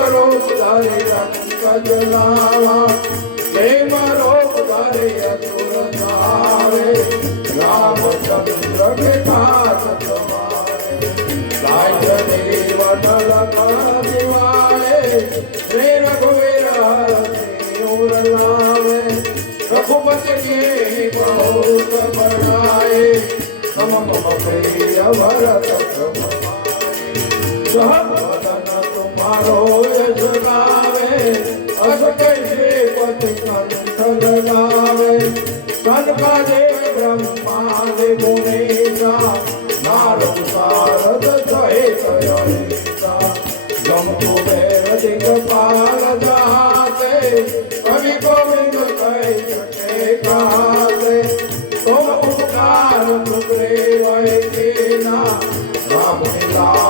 करो बुधारे अग्नि जलावा हे मरो बुधारे असुर नारे राम चंद्र के घात तुम्हारे लाज देव नल का दिवाले श्री रघुवीर हर सिर लावे रघुपति के बहुत बनाए सम मम प्रिय भरत तुम्हारे सहब तुम्हारो જુલાવે અસ કૈસે પદ કંઠ લગાવે સનભાદે બ્રહ્માદે ગુણેશા નારદ સારદ સહિત અનેશા ગમતો ઉપકાર રામ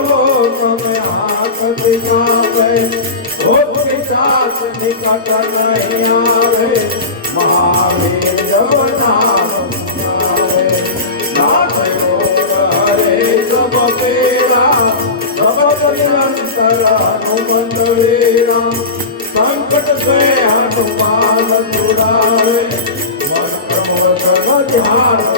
આવો તમે હાથ દિખાવે ભોગી સાથ નિકટ નહીં આવે મહાવીર જવનામ સંકટ સે હનુમાન જોડાવે મંત્ર મોર ધ્યાન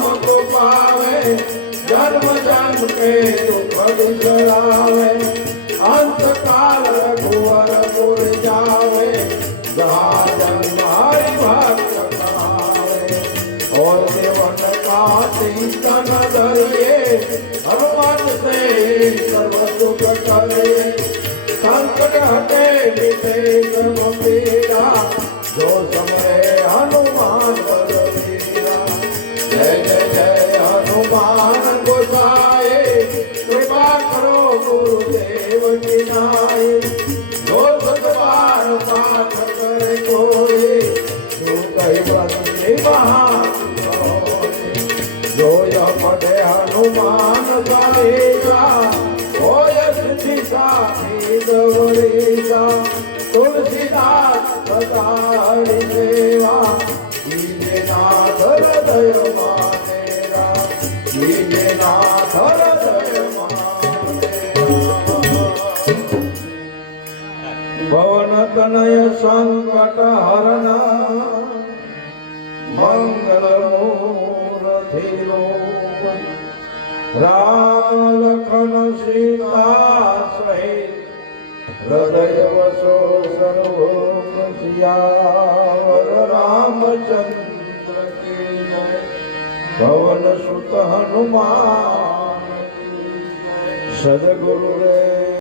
जन्म जन्म के दुख बिसरावे अंत काल रघुवर पुर जावे। जहाँ जन्म हरि भक्त कहावे और देवन का चिंतन धरिए हनुमान से सर्व सुख करे संकट हटे मिटे सब पीड़ा તુલસીદાસ સદારી સેવા. દીને નાથ હૃદય માનેરા દીને નાથ ભવન તનય સંકટ હરના મંગલ મૂર્તિ રામ લખન સીતા સહિત હૃદય વસો સર્વોપ સિયાવર રામચંદ્ર કી સુત હનુમાન સદગુરુ રે